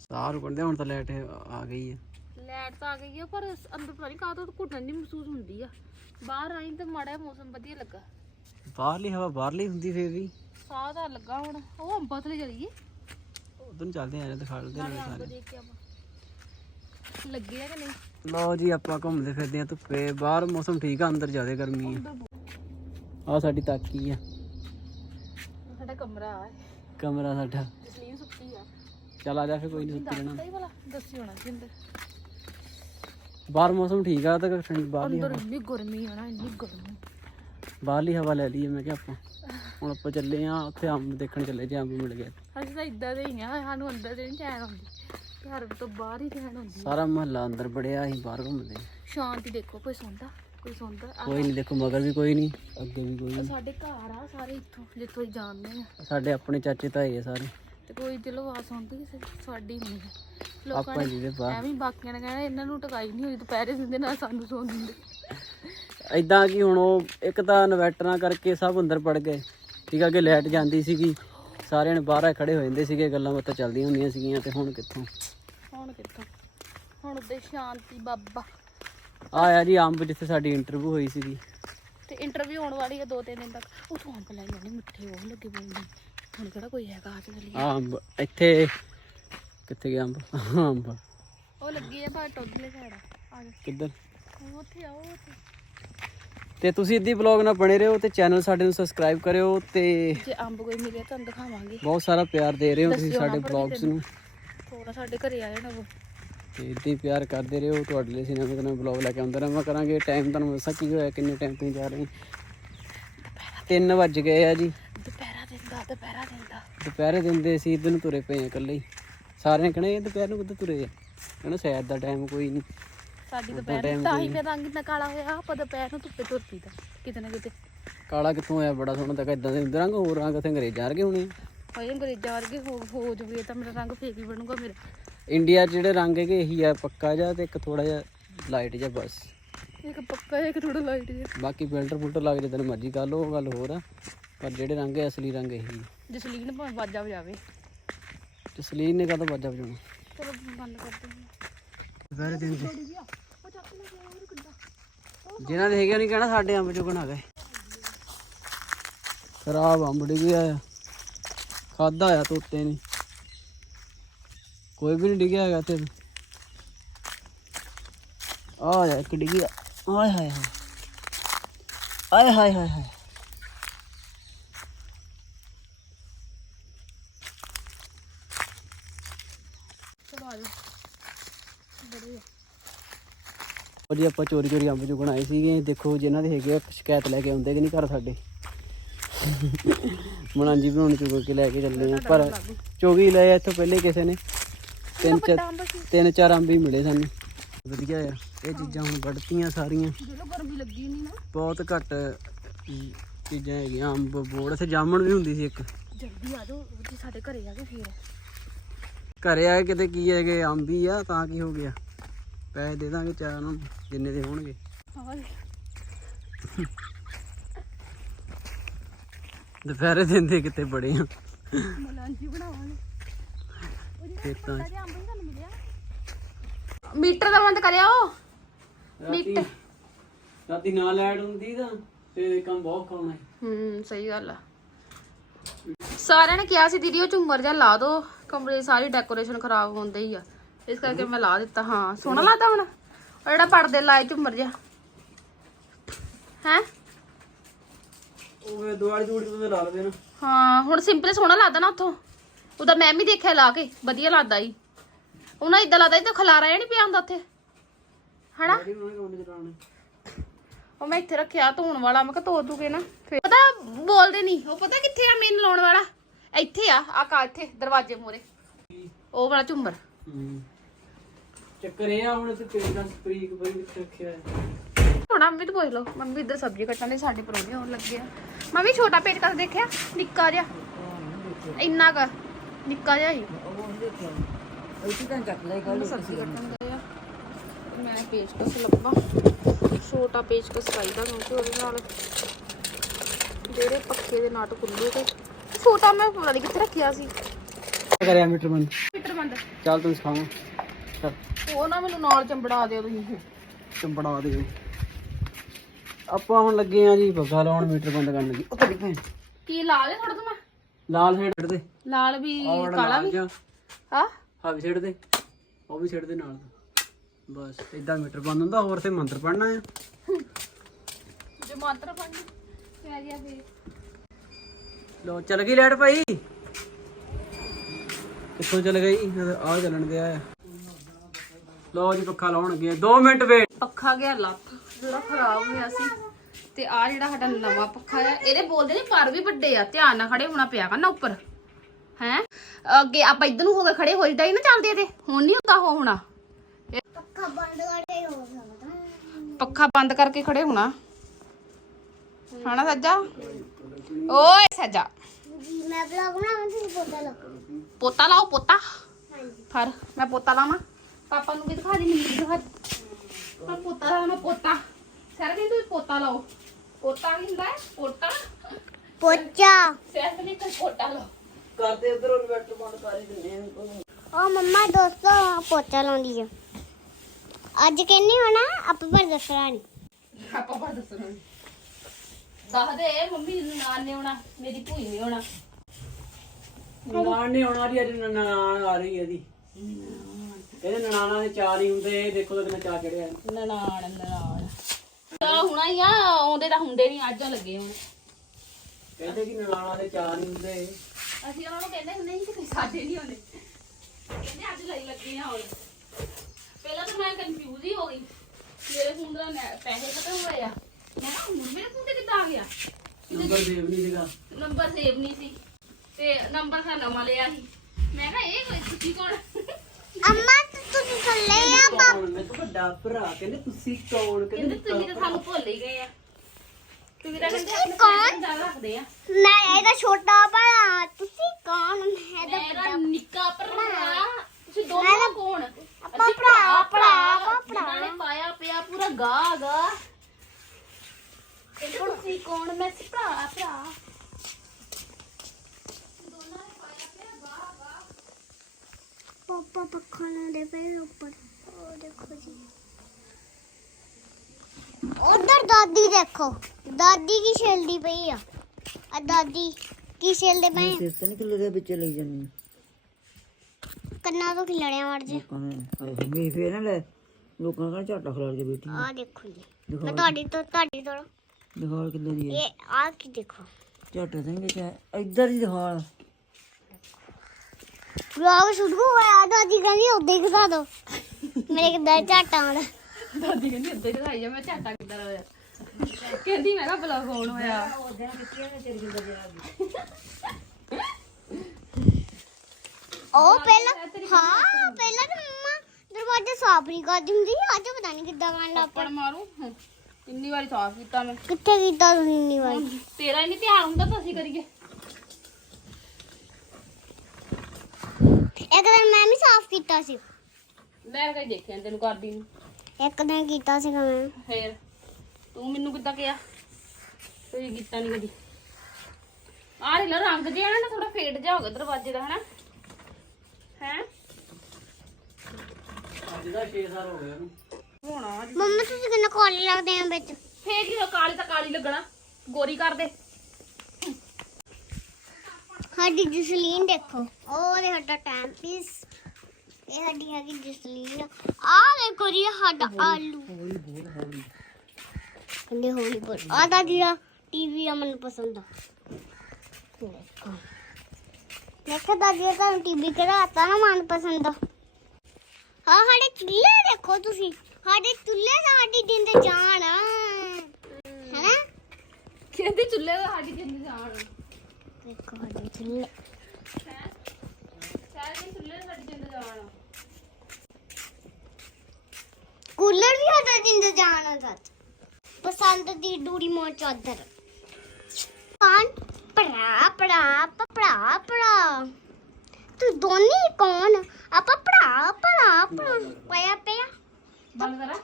ਸਾਹ ਰੁਕਣਦੇ ਹੁਣ ਤਾਂ ਲਾਈਟ ਆ ਗਈ ਹੈ ਲੈਟ ਤਾਂ ਆ ਗਈ ਆ ਪਰ ਅੰਦਰ ਪਤਾ ਨਹੀਂ ਕਾਹਤੋਂ ਘੁੱਟਣ ਦੀ ਮਹਿਸੂਸ ਹੁੰਦੀ ਆ। ਬਾਹਰ ਆਈ ਤੇ ਮਾੜਾ ਮੌਸਮ ਵਧੀਆ ਲੱਗਾ। ਬਾਹਰਲੀ ਹਵਾ ਬਾਹਰਲੀ ਹੁੰਦੀ ਫੇਰ ਵੀ। ਸਾਹ ਤਾਂ ਲੱਗਾ ਹੁਣ ਉਹ ਅੰਬਾਂ ਥਲੇ ਚਲੀ ਗਈ ਉਧਰ ਨੂੰ ਚੱਲਦੇ ਆ ਦਿਖਾ ਲਦੇ ਨੇ ਅੰਬ ਸਾਰੇ। ਦੇਖ ਕੇ ਆਪਾਂ। ਲੱਗੇ ਆ ਕਿ ਨਹੀਂ? ਲਓ ਜੀ ਆਪਾਂ ਘੁੰਮਦੇ ਫਿਰਦੇ ਆ ਧੁੱਪੇ। ਬਾਹਰ ਮੌਸਮ ਠੀਕ ਆ ਅੰਦਰ ਜ਼ਿਆਦਾ ਗਰਮੀ ਆ। ਆ ਸਾਡੀ ਤਾਕੀ ਆ। ਕਮਰਾ ਸਾਡਾ। ਜਸਲੀਨ ਸੁੱਤੀ ਆ। ਚੱਲ ਆ ਜਾ ਫੇ ਕੋਈ ਨਹੀਂ ਸੁੱਤੀ ਰਹਿਣਾ। ਸਹੀ ਦੱਸੀ ਹੋਣਾ ਬਾਹਰ ਮੌਸਮ ਠੀਕ ਆ ਤਾਂ ਠੰਡੀ ਬਾਹਰਲੀ ਅੰਦਰ ਇੰਨੀ ਗਰਮੀ ਆ ਨਾ ਇੰਨੀ ਗਰਮੀ। ਬਾਹਰਲੀ ਹਵਾ ਲੈ ਲਈਏ ਮੈਂ ਕਿਹਾ ਆਪਾਂ। ਹੁਣ ਆਪਾਂ ਚੱਲੇ ਆ ਉੱਥੇ ਅੰਬ ਦੇਖਣ ਚੱਲੇ ਜੇ ਅੰਬ ਮਿਲ ਗਿਆ ਅਸੀਂ ਤਾਂ ਇਦਾਂ ਦੇ ਹੀ ਆ ਸਾਨੂੰ ਅੰਦਰ ਦੇ ਨਹੀਂ ਚੈਨ ਹੁੰਦੀ ਘਰ ਤੋਂ ਬਾਹਰ ਹੀ ਚੈਨ ਹੁੰਦੀ ਸਾਰਾ ਮਹੱਲਾ ਅੰਦਰ ਬੜਿਆ ਅਸੀਂ ਬਾਹਰ ਘੁੰਮਦੇ। ਸ਼ਾਂਤੀ ਦੇਖੋ ਕੋਈ ਸੌਂਦਾ। ਕੋਈ ਆਹ ਕੋਈ ਨਹੀਂ ਦੇਖੋ ਮਗਰ ਵੀ ਕੋਈ ਨਹੀਂ ਅੱਗੇ ਵੀ ਕੋਈ ਨਹੀਂ ਸਾਡੇ ਘਰ ਆ ਸਾਰੇ ਇੱਥੋਂ ਜਿੱਥੋਂ ਜਾਣਦੇ ਆ। ਸਾਡੇ ਆਪਣੇ ਚਾਚੇ ਤਾਏ ਆ ਸਾਰੇ। ਤੇ ਕੋਈ ਦਿਲੋਂ ਆਸ ਆਉਂਦੀ ਕਿਸੇ ਦੀ, ਸਾਡੀ ਨਹੀਂ ਲੋਕਾਂ ਆਪਾਂ ਨੇ ਬਾਹਰ ਐਵੇਂ ਹੀ ਬਾਕੀਆਂ ਨੇ ਕਹਿਣਾ ਇਹਨਾਂ ਨੂੰ ਟਕਾਈ ਨਹੀਂ ਹੋਈ ਦੁਪਹਿਰੇ ਦਿੰਦੇ ਨਾਲ ਸਾਨੂੰ ਸੌਣ ਦਿੰਦੇ। ਐਦਾਂ ਕਿ ਹੁਣ ਉਹ ਇੱਕ ਤਾਂ ਇਨਵਰਟਰਾਂ ਕਰਕੇ ਸਭ ਅੰਦਰ ਪੜ ਗਏ। ਠੀਕ ਆ ਕਿ ਲਾਈਟ ਜਾਂਦੀ ਸੀਗੀ। ਸਾਰਿਆਂ ਨੇ ਬਾਹਰ ਖੜੇ ਹੋ ਜਾਂਦੇ ਸੀਗੇ ਗੱਲਾਂ ਬਾਤਾਂ ਚੱਲਦੀਆਂ ਹੁੰਦੀਆਂ ਸੀਗੀਆਂ ਤੇ ਹੁਣ ਕਿੱਥੋਂ? ਹੁਣ ਕਿੱਥੋਂ? ਹੁਣ ਉੱਤੇ ਸ਼ਾਂਤੀ ਬਾਬਾ। ਆਇਆ ਜੀ ਅੰਬ ਜਿੱਥੇ ਸਾਡੀ ਇੰਟਰਵਿਊ ਹੋਈ ਸੀਗੀ। ਤੇ ਇੰਟਰਵਿਊ ਹੋਣ ਵਾਲੀ ਹੈ ਦੋ ਤਿੰਨ ਦਿਨ ਤੱਕ। ਉਥੋਂ ਅੰਬ ਲੈ ਜਾਂਦੇ ਮਿੱਠੇ ਉਹ ਲੱਗੇ ਪਏ ਨੇ ਹੁਣ ਕਿਹੜਾ ਕੋਈ ਹੈਗਾ ਆ ਚਲੀ ਆਹ ਅੰਬ ਇੱਥੇ ਕਿੱਥੇ ਗਿਆ ਅੰਬ? ਅੰਬ। ਉਹ ਲੱਗੀ ਆ ਪਰ ਟੋਡਲੇ ਸਾਈਡ ਆ ਜਾ। ਕਿੱਧਰ? ਉਹ ਉੱਥੇ ਆ ਉਹ ਉੱਥੇ। ਤੇ ਤੁਸੀਂ ਇੱਦੀ ਬਲੌਗ ਨਾਲ ਬਣੇ ਰਹੋ ਤੇ ਚੈਨਲ ਸਾਡੇ ਨੂੰ ਸਬਸਕ੍ਰਾਈਬ ਕਰਿਓ ਤੇ ਜੇ ਅੰਬ ਕੋਈ ਮਿਲਿਆ ਤੁਹਾਨੂੰ ਦਿਖਾਵਾਂਗੇ। ਬਹੁਤ ਸਾਰਾ ਪਿਆਰ ਦੇ ਰਹੇ ਹੋ ਤੁਸੀਂ ਸਾਡੇ ਪਰ ਬਲੌਗਸ ਨੂੰ। ਥੋੜਾ ਸਾਡੇ ਘਰੇ ਆ ਜਾਣਾ ਉਹ। ਤੇ ਇੱਦਾਂ ਹੀ ਪਿਆਰ ਕਰਦੇ ਰਹੋ ਤੁਹਾਡੇ ਲਈ ਅਸੀਂ ਨਵੇਂ ਤੋਂ ਨਵੇਂ ਬਲੌਗ ਲੈ ਕੇ ਆਉਂਦੇ ਰਹਾਂਗੇ। ਕਰਾਂਗੇ ਟਾਈਮ ਤੁਹਾਨੂੰ ਦੱਸਾਂ ਕੀ ਹੋਇਆ ਕਿੰਨੇ ਟਾਈਮ ਤੋਂ ਜਾ ਰਹੇ 3 ਵੱਜ ਗਏ ਆ ਜੀ। ਦੁਪਹਿਰਾ ਦਿੰਦਾ ਦੁਪਹਿਰਾ ਦਿੰਦਾ ਦੁਪਹਿਰੇ ਦਿੰਦੇ ਸੀ ਨੂੰ ਤੁਰੇ ਪਏ ਆ ਇਕੱਲੇ ਹੀ। ਸਾਰਿਆਂ ਨੇ ਕਹਿਣਾ ਇਹ ਦੁਪਹਿਰ ਨੂੰ ਕਿੱਧਰ ਤੁਰੇ ਆ? ਕਹਿੰਦਾ ਸ਼ਾਇਦ ਦਾ ਟਾਈਮ ਕੋਈ ਨਹੀਂ। ਸਾਡੀ ਦੁਪਹਿਰ ਤਾਂ ਹੀ ਫਿਰ ਰੰਗ ਇੰਨਾ ਕਾਲਾ ਹੋਇਆ ਆਪਾਂ ਦੁਪਹਿਰ ਨੂੰ ਧੁੱਪੇ ਤੁਰ ਪੀਦਾ ਕਿਤੇ ਨਾ ਕਿਤੇ। ਕਾਲਾ ਕਿੱਥੋਂ ਹੋਇਆ? ਬੜਾ ਸੋਹਣਾ ਤਾਂ ਇਦਾਂ ਦੇ ਰੰਗ ਹੋਰ ਰੰਗ ਉੱਥੇ ਅੰਗਰੇਜ਼ਾਂ ਵਰਗੇ ਹੋਣੇ ਆ। ਹੋਏ ਅੰਗਰੇਜ਼ਾਂ ਵਰਗੇ ਹੋ ਹੋ ਜਵੇ ਤਾਂ ਮੇਰਾ ਰੰਗ ਫੇਕ ਹੀ ਬਣੂਗਾ ਮੇਰਾ। ਇੰਡੀਆ 'ਚ ਜਿਹੜੇ ਰੰਗ ਹੈਗੇ ਇਹੀ ਆ ਪੱਕਾ ਜਿਹਾ ਤੇ ਇੱਕ ਥੋੜਾ ਜਿਹਾ ਲਾਈਟ ਜਿਹਾ ਬਸ। ਇੱਕ ਪੱਕਾ ਇੱਕ ਥੋੜਾ ਲਾਈਟ ਜਿਹਾ। ਬਾਕੀ ਫਿਲਟਰ ਫੁਲਟਰ ਲੱਗ ਜੇ ਤੈਨੂੰ ਮਰਜ਼ੀ ਕਰ ਲਓ ਉਹ ਗੱਲ ਹੋਰ ਆ। ਪਰ ਜਿਹੜੇ ਰੰਗ ਹੈ ਅਸਲੀ ਰੰਗ ਇਹੀ ਜਸਲੀਨ ਭਾਵੇਂ ਵਾਜਾ ਵਜਾਵੇ। ਤਸਲੀਨ ਨੇ ਕਦੋਂ ਵਾਜਾ ਵਜਾਉਣਾ? ਚਲੋ ਬੰਦ ਕਰਦੇ ਹਾਂ ਦੁਪਹਿਰੇ ਦਿਨ ਦੇ ਜਿਨ੍ਹਾਂ ਦੇ ਹੈਗੇ ਨਹੀਂ ਕਹਿਣਾ ਸਾਡੇ ਅੰਬ ਚੁਗਣ ਆ ਗਏ ਖਰਾਬ ਅੰਬ ਡਿੱਗ ਗਿਆ ਆ। ਖਾਦਾ ਆ ਤੋਤੇ ਨੇ। ਕੋਈ ਵੀ ਨਹੀਂ ਡਿੱਗਿਆ ਹੈਗਾ ਤੇ ਆ ਜਾ, ਇੱਕ ਡਿੱਗਿਆ ਆਏ ਹਾਏ ਹਾਏ। ਆਏ ਹਾਏ ਹਾਏ ਹਾਏ। ਉਹ ਜੀ, ਆਪਾਂ ਚੋਰੀ ਚੋਰੀ ਅੰਬ ਚੁਗਣ ਆਏ ਸੀਗੇ। ਦੇਖੋ ਜਿਨ੍ਹਾਂ ਦੇ ਹੈਗੇ ਸ਼ਿਕਾਇਤ ਲੈ ਕੇ ਆਉਂਦੇ ਕਿ ਨਹੀਂ ਘਰ ਸਾਡੇ। ਮਨਾਂਜੀ ਬਣਾਉਣ ਚੁਗ ਕੇ ਲੈ ਕੇ ਚੱਲੇ ਆ, ਪਰ ਚੋਗੀ ਲਏ ਇੱਥੋਂ ਪਹਿਲੇ ਕਿਸੇ ਨੇ। ਤਿੰਨ ਚਾਰ ਤਿੰਨ ਚਾਰ ਅੰਬ ਹੀ ਮਿਲੇ ਸਾਨੂੰ। ਵਧੀਆ ਆ। ਇਹ ਚੀਜ਼ਾਂ ਹੁਣ ਵੱਢਤੀਆਂ ਸਾਰੀਆਂ। ਜਦੋਂ ਗਰਮੀ ਲੱਗੀ ਨਹੀਂ ਨਾ। ਬਹੁਤ ਘੱਟ ਚੀਜ਼ਾਂ ਹੈਗੀਆਂ ਅੰਬ ਬੋੜ। ਇੱਥੇ ਜਾਮਣ ਵੀ ਹੁੰਦੀ ਸੀ ਇੱਕ। ਜਲਦੀ ਆ ਜਾਓ ਜੀ ਸਾਡੇ ਘਰੇ ਆ ਕੇ ਫੇਰ। ਘਰੇ ਆਏ ਕਿਤੇ ਕੀ ਹੈਗੇ ਅੰਬ ਹੀ ਆ ਤਾਂ ਕੀ ਹੋ ਗਿਆ? ਪੈਸੇ ਦੇ ਦਾਂਗੇ ਚਾਰ ਨੂੰ ਜਿੰਨੇ ਦੇ ਹੋਣਗੇ। ਦੁਪਹਿਰੇ ਦਿੰਦੇ ਕਿਤੇ ਬੜੇ ਆ। ਮਲਾਂਜੀ ਬਣਾਵਾਂਗੇ। ਖੇਤਾਂ 'ਚ। ਮੀਟਰ ਦਾ ਬੰਦ ਕਰਿਆ ਉਹ। ਰਾਤੀ ਰਾਤੀ ਨਾ ਲਾਈਟ ਹੁੰਦੀ ਤਾਂ ਤੇ ਕੰਮ ਬਹੁਤ ਖਾਉਣਾ ਹੂੰ ਸਹੀ ਗੱਲ ਆ। ਸਾਰਿਆਂ ਨੇ ਕਿਹਾ ਸੀ ਦੀਦੀ ਉਹ ਝੁੰਮਰ ਜਿਹਾ ਲਾ ਦੋ ਕਮਰੇ ਦੀ ਸਾਰੀ ਡੈਕੋਰੇਸ਼ਨ ਖਰਾਬ ਹੁੰਦੀ ਹੀ ਆ। ਇਸ ਕਰਕੇ ਮੈਂ ਲਾ ਦਿੱਤਾ ਹਾਂ। ਸੋਹਣਾ ਲੱਗਦਾ ਹੁਣ? ਉਹ ਜਿਹੜਾ ਪਰਦੇ ਲਾਏ ਝੁੰਮਰ ਜਿਹਾ। ਹੈ? ਉਹ ਵੇ ਦੁਆਲੀ ਦੂੜੀ ਤੋਂ ਲਾ ਲਵੇ ਨਾ। ਹਾਂ ਹੁਣ ਸਿੰਪਲ ਸੋਹਣਾ ਲੱਗਦਾ ਨਾ ਉੱਥੋਂ। ਉਹਦਾ ਮੈਂ ਵੀ ਦੇਖਿਆ ਲਾ ਕੇ ਵਧੀਆ ਲੱਗਦਾ ਈ। ਉਹਨਾਂ ਇਦਾਂ ਲੱਗਦਾ ਤੇ ਖਲਾਰਾ ਜਿਹਾ ਨਹੀਂ ਪਿਆ ਹੁੰਦਾ ਉੱਥੇ। ਹਨਾ? ਉਹ ਮੈਂ ਇੱਥੇ ਰੱਖਿਆ ਧੋਣ ਵਾਲਾ ਮੈਂ ਕਿਹਾ ਧੋ ਦੂਗੇ ਨਾ ਫਿਰ ਪਤਾ ਬੋਲਦੇ ਨਹੀਂ ਉਹ ਪਤਾ ਕਿੱਥੇ ਆ ਮੇਨ ਲਾਉਣ ਵਾਲਾ? ਇੱਥੇ ਆ ਆ ਕਾ ਇੱਥੇ ਦਰਵਾਜ਼ੇ ਮੂਰੇ ਉਹ ਵਾਲਾ ਝੁੰਮਰ। ਚੱਕਰ ਇਹ ਆ ਹੁਣ ਤੇ ਤੇਲ ਦਾ ਸਪਰੀਕ ਬਈ ਵਿੱਚ ਰੱਖਿਆ ਹੈ। ਹੁਣ ਮੰਮੀ ਤੋਂ ਪੁੱਛ ਲਓ। ਮੰਮੀ ਇੱਧਰ ਸਬਜ਼ੀ ਕੱਟਣ ਦੇ ਸਾਡੇ ਪਰੌਂਠੇ ਹੋਣ ਲੱਗੇ ਆ। ਮੰਮੀ ਛੋਟਾ ਪੇਟ ਕਦ ਦੇਖਿਆ ਨਿੱਕਾ ਜਿਹਾ। ਇੰਨਾ ਕ। ਨਿੱਕਾ ਜਿਹਾ ਹੀ। ਤਾਂ ਲੈ ਤੇ ਮੈਂ ਪੇਚਕਸ ਲੱਭਾਂ। ਛੋਟਾ ਪੇਚਕਸ ਚਾਹੀਦਾ ਕਿਉਂਕਿ ਉਹਦੇ ਨਾਲ ਜਿਹੜੇ ਪੱਖੇ ਦੇ ਨਾਟ ਖੁੱਲੂ ਤੇ ਛੋਟਾ ਮੈਂ ਪਤਾ ਨਹੀਂ ਕਿੱਥੇ ਰੱਖਿਆ ਸੀ। ਕਰਿਆ ਮੀਟਰ ਬੰਦ? ਮੀਟਰ ਬੰਦ। ਚੱਲ ਤੂੰ ਸਿਖਾਵਾਂ ਚੱਲ। ਉਹ ਨਾ ਮੈਨੂੰ ਨਾਲ ਚੰਬੜਾ ਦਿਓ ਤੁਸੀਂ ਚੰਬੜਾ ਦਿਓ ਆਪਾਂ ਹੁਣ ਲੱਗੇ ਆ ਜੀ ਬੱਗਾ ਲਾਉਣ ਮੀਟਰ ਬੰਦ ਕਰਨ ਲੱਗੀ ਉਹ ਤੇਰੀ ਭੈਣ ਕੀ ਲਾਲ ਹੈ ਥੋੜਾ ਤੁਮਾ ਲਾਲ ਸਾਈਡ ਦੇ। ਲਾਲ ਵੀ ਕਾਲਾ ਵੀ? ਹਾਂ? ਹਾਂ ਵੀ ਛੱਡ ਦੇ। ਉਹ ਵੀ ਛੱਡ ਦੇ ਨਾਲ। ਬਸ ਇਦਾਂ ਮੀਟਰ ਬੰਦ ਹੁੰਦਾ ਹੋਰ ਤੇ ਮੰਤਰ ਪੜਨਾ ਆ। ਜੇ ਮੰਤਰ ਪੜ੍ਹਨੀ ਪੈ ਗਿਆ ਫੇਰ। ਲੋ ਚੱਲ ਗਈ ਲਾਈਟ ਭਾਈ। ਕਿੱਥੋਂ ਚੱਲ ਗਈ? ਆ ਚੱਲਣ ਦਿਆ ਆ। ਲੋ ਜੀ ਪੱਖਾ ਲਾਉਣ ਲੱਗੇ 2 ਮਿੰਟ ਵੇਟ ਪੱਖਾ ਗਿਆ ਲੱਕ ਜਿਹੜਾ ਖਰਾਬ ਹੋਇਆ ਸੀ। ਤੇ ਆ ਜਿਹੜਾ ਸਾਡਾ ਨਵਾਂ ਪੱਖਾ ਆ ਇਹਦੇ ਬੋਲਦੇ ਨੇ ਪਰ ਵੀ ਵੱਡੇ ਆ ਧਿਆਨ ਨਾਲ ਖੜੇ ਹੋਣਾ ਪਿਆ ਕਰਨਾ ਉੱਪਰ। ਹੈ? ਅੱਗੇ ਆਪਾਂ ਇਧਰ ਨੂੰ ਹੋ ਕੇ ਖੜੇ ਹੋ ਜਾਂਦਾ ਹੀ ਨਾ ਚੱਲਦੇ ਤੇ ਹੁਣ ਨਹੀਂ ਹੁੰਦਾ ਉਹ ਹੋਣਾ। ਪੱਖਾ ਬੰਦ ਕਰਕੇ ਹੋ ਸਕਦਾ। ਪੱਖਾ ਬੰਦ ਕਰਕੇ ਖੜੇ ਹੋਣਾ। ਹਣਾ ਸੱਜਾ? ਓਏ ਸੱਜਾ। ਜੀ ਮੈਂ ਪੋਤਾ ਲਓ। ਪੋਤਾ ਲਾਓ ਪੋਤਾ। ਹਾਂਜੀ। ਫਰ ਮੈਂ ਪੋਤਾ ਲਾਵਾਂ। ਪਾਪਾ ਨੂੰ ਵੀ ਦਿਖਾ ਦੇ ਮੈਨੂੰ ਵੀ ਦਿਖਾ ਦੇ। ਮੈਂ ਪੋਤਾ ਲਾਵਾਂ ਪੋਤਾ। ਸਰ ਕਹਿੰਦੇ ਤੁਸੀਂ ਪੋਤਾ ਲਾਓ। ਪੋਤਾ ਕੀ ਹੁੰਦਾ ਹੈ ਪੋਤਾ। ਪੋਚਾ। ਕਹਿੰਦੇ ਤੁਸੀਂ ਪੋਤਾ ਲਾਓ। ਕਰਦੇ ਉਧਰ ਇਨਵਰਟਰ ਬੰਦ ਕਰ ਹੀ ਦਿੰਦੇ ਆ ਉਹ ਮੰਮਾ ਦੋਸਤੋ ਪੋਚਾ ਲਾਉਂਦੀ ਆ। ਅੱਜ ਕਹਿੰਨੀ ਹੋਣਾ ਆਪਾਂ ਪਰ ਦੱਸਣਾ ਨਹੀਂ ਪਾਪਾ ਪਰ ਦੱਸਣਾ ਦੱਸ ਦੇ ਮੰਮੀ ਨਾਲ ਨੇ ਆਉਣਾ ਮੇਰੀ ਭੂਈ ਨੇ ਆਉਣਾ ਨਨਾਣ ਨੇ ਆਉਣਾ ਜੀ ਅੱਜ ਨਨਾਣ ਆ ਰਹੀ ਹੈ ਇਹਦੀ ਕਹਿੰਦੇ ਨਨਾਣਾ ਦੇ ਚਾਰ ਹੀ ਹੁੰਦੇ ਦੇਖੋ ਤਾਂ ਕਿੰਨਾ ਚਾਰ ਚੜਿਆ। ਨਨਾਣ ਨਨਾਣ। ਤਾਂ ਹੁਣਾ ਹੀ ਆ ਆਉਂਦੇ ਤਾਂ ਹੁੰਦੇ ਨਹੀਂ ਅੱਜ ਲੱਗੇ ਹੁਣ। ਕਹਿੰਦੇ ਕਿ ਨਨਾਣਾ ਦੇ ਚਾਰ ਹੀ ਹੁੰਦੇ। ਅਸੀਂ ਉਹਨਾਂ ਨੂੰ ਕਹਿੰਦੇ ਹੁੰਦੇ ਸੀ ਕਿ ਸਾਡੇ ਨਹੀਂ ਹੁੰਦੇ ਕਹਿੰਦੇ ਅੱਜ ਲਈ ਲੱਗੇ ਆ ਹੁਣ। ਪਹਿਲਾਂ ਤਾਂ ਮੈਂ ਕਨਫਿਊਜ਼ ਹੀ ਹੋ ਗਈ। ਮੇਰੇ ਫੋਨ ਦਾ ਨੈ- ਪੈਸੇ ਖਤਮ ਹੋਏ ਆ। ਮੈਂ ਕਿਹਾ ਹੁਣ ਮੇਰੇ ਫੋਨ ਤੇ ਕਿੱਦਾਂ ਆ ਗਿਆ? ਨੰਬਰ ਸੇਵ ਨਹੀਂ ਸੀਗਾ। ਨੰਬਰ ਸੇਵ ਨਹੀਂ ਸੀ। ਤੇ ਨੰਬਰ ਦਾ ਨਵਾਂ ਲਿਆ ਸੀ। ਮੈਂ ਕਿਹਾ ਇਹ ਕੋਈ ਤੁਸੀਂ ਕੌਣ ਅੰਮਾ ਤੁਸੀਂ ਥੱਲੇ ਆ ਕੌਣ? ਮੈਂ ਤਾਂ ਵੱਡਾ ਭਰਾ ਕਹਿੰਦੇ ਤੁਸੀਂ ਕੌਣ? ਕਹਿੰਦੇ ਕਹਿੰਦੇ ਤੁਸੀਂ ਤਾਂ ਸਾਨੂੰ ਭੁੱਲ ਹੀ ਗਏ ਆ। ਤੁਸੀਂ ਤਾਂ ਕਹਿੰਦੇ ਆਪਣੇ ਫਰੈਂਡ ਦਾ ਰੱਖਦੇ ਆ। ਮੈਂ ਇਹਦਾ ਛੋਟਾ ਭਰਾ ਤੁਸੀਂ ਕੌਣ? ਮੈਂ ਇਹਦਾ ਮੇਰਾ ਨਿੱਕਾ ਭਰਾ। ਤੁਸੀਂ ਦੋਨੋਂ ਤਾਂ- ਕੌਣ? ਆਪਾਂ ਭਰਾ, ਭਰਾ, ਆਪਾਂ ਜਿਨ੍ਹਾਂ ਨੇ ਭਰਾ। ਪਾਇਆ ਪਿਆ ਪੂਰਾ ਗਾ ਗਾ ਕਹਿੰਦੇ ਤੁਸੀਂ ਕੌਣ? ਮੈਂ ਸੀ ਭਰਾ ਭਰਾ। ਪਾਪਾ ਪੱਖਾ ਨਾ ਦੇ ਪਏ ਉੱਪਰ ਉਹ ਦੇਖੋ ਜੀ ਉਧਰ ਦਾਦੀ ਦੇਖੋ ਦਾਦੀ ਕੀ ਛੇਲਦੀ ਪਈ ਆ ਆ ਦਾਦੀ ਕੀ ਛੇਲਦੇ ਪਏ ਆ? ਸਿਰ ਤੇ ਨਹੀਂ ਕਿਲੇ ਵਿੱਚ ਲਈ ਜਾਂਦੀ ਕੰਨਾਂ ਤੋਂ ਖਿਲੜਿਆ ਮਰ ਜੇ ਲੋਕਾਂ ਨੇ ਹੰਗੀ ਫੇਰ ਨਾ ਲੈ ਲੋਕਾਂ ਦਾ ਝਾਟਾ ਖਲਾਰ ਕੇ ਬੈਠੀ ਆ ਦੇਖੋ ਜੀ ਮੈਂ ਤੁਹਾਡੀ ਤੋਂ ਤੁਹਾਡੀ ਤੋਂ ਦਿਖਾਲ ਕਿੱਲੇ ਦੀ ਹੈ ਇਹ ਆ ਕੀ ਦੇਖੋ ਝਾਟਾ ਸਿੰਘ ਚ ਇੱਧਰ ਹੀ ਦਿਖਾਲ ਵਲੌਗ ਸ਼ੁਰੂ ਹੋਇਆ ਦਾਦੀ ਕਹਿੰਦੀ ਉਦਾਂ ਹੀ ਦਿਖਾ ਦੋ। ਮੇਰੇ ਕਿੱਦਾਂ ਝਾਟਾ ਆਉਂਦਾ ਦਾਦੀ ਕਹਿੰਦੀ ਹੀ ਦਿਖਾਈ ਜਾ ਮੈਂ ਝਾਟਾ ਕਿੱਦਾਂ ਹੋਇਆ ਕਹਿੰਦੀ ਮੈਂ ਕਿਹਾ ਬਲੌਗ ਆਉਣ ਹੋਇਆ। ਉਹ ਪਹਿਲਾਂ ਹਾਂ ਪਹਿਲਾਂ ਤਾਂ ਮੰਮਾ ਦਰਵਾਜ਼ਾ ਸਾਫ਼ ਨਹੀਂ ਕਰਦੀ ਹੁੰਦੀ ਸੀ, ਅੱਜ ਪਤਾ ਨਹੀਂ ਕਿੱਦਾਂ ਕਰਨ ਲੱਗ ਥੱਪੜ ਮਾਰੂ। ਇੰਨੀ ਵਾਰੀ ਸਾਫ਼ ਕੀਤਾ ਮੈਂ। ਕਿੱਥੇ ਕੀਤਾ ਤੁਸੀਂ ਇੰਨੀ ਵਾਰ? ਤੇਰਾ ਹੀ ਨਹੀਂ ਧਿਆਨ ਹੁੰਦਾ ਤਾਂ ਅਸੀਂ ਕਰੀਏ। ਇੱਕ ਦਿਨ ਮੈਂ ਵੀ ਸਾਫ਼ ਕੀਤਾ ਸੀ। ਮੈਂ ਕਹੀ ਦੇਖਿਆ ਤੈਨੂੰ ਕਰਦੀ ਨੂੰ। ਇੱਕ ਦਿਨ ਕੀਤਾ ਸੀਗਾ ਮੈਂ। ਫੇਰ ਤੂੰ ਮੈਨੂੰ ਕਿੱਦਾਂ ਕਿਹਾ? ਤੇ ਕੀਤਾ ਨਹੀਂ ਕਦੀ। ਆਹ ਲੈ ਰੰਗ ਜਿਹਾ ਨਾ ਥੋੜਾ ਫੇਡ ਜਾ ਹੋ ਗਿਆ ਦਰਵਾਜ਼ੇ ਦਾ ਹਨਾ? ਹੈ? ਅੱਜ ਦਾ 6 ਸਾਲ ਹੋ ਗਏ ਉਹਨੂੰ ਹੋਣਾ ਮੰਮਾ ਤੁਸੀਂ ਕਿੰਨਾ ਕਾਲੇ ਲੱਗਦੇ ਆ ਵਿੱਚ? ਫੇਰ ਕੀ ਹੋਇਆ, ਕਾਲੀ ਤਾਂ ਕਾਲੀ ਲੱਗਣਾ। ਗੋਰੀ ਕਰ ਦੇ। ਸਾਡੀ ਜਸਲੀਨ ਦੇਖੋ। ਉਹ ਦੇ ਸਾਡਾ ਟਾਈਮ ਪੀਸ ਇਹ ਸਾਡੀ ਹੈਗੀ ਜਸਲੀਨ। ਆ ਦੇਖੋ ਜੀ ਸਾਡਾ ਆਲੂ। ਕਹਿੰਦੇ ਹੌਲੀ ਬੋਲ। ਆ ਦਾ ਜਿਹੜਾ ਟੀਵੀ ਆ ਮੈਨੂੰ ਪਸੰਦ ਆ। ਦੇਖੋ। ਦਾਦੀ ਦਾ ਤੁਹਾਨੂੰ ਟੀਵੀ ਕਿਹੜਾ ਆਤਾ ਨਾ ਮਨ ਪਸੰਦ ਆ। ਹਾਂ ਸਾਡੇ ਚੁੱਲ੍ਹੇ ਦੇਖੋ ਤੁਸੀਂ। ਸਾਡੇ ਚੁੱਲ੍ਹੇ ਸਾਡੀ ਜਿੰਦ ਜਾਨ ਆ। ਹੈਨਾ? ਕਹਿੰਦੀ ਚੁੱਲ੍ਹੇ ਦਾ ਸਾਡੀ ਜਿੰਦ ਜਾਣ ਦੇਖੋ ਸਾਡੇ ਦਾ ਜਿੰਦ ਜਾਣ ਕੂਲਰ ਵੀ ਸਾਡਾ ਜਿੰਦ ਆ ਸੱਚ। ਪਸੰਦ ਦੀ ਡੂਰੀ ਮੋ ਚਾਦਰ। ਕਾਨ ਪੜਾ ਪੜਾ ਪੜਾ ਪੜਾ ਤੂੰ ਦੋਨੇ ਕੌਣ? ਆਪਾਂ ਪੜਾ ਪੜਾ ਪੜਾ ਪਿਆ ਪਿਆ ਬੰਦ ਕਰਾ।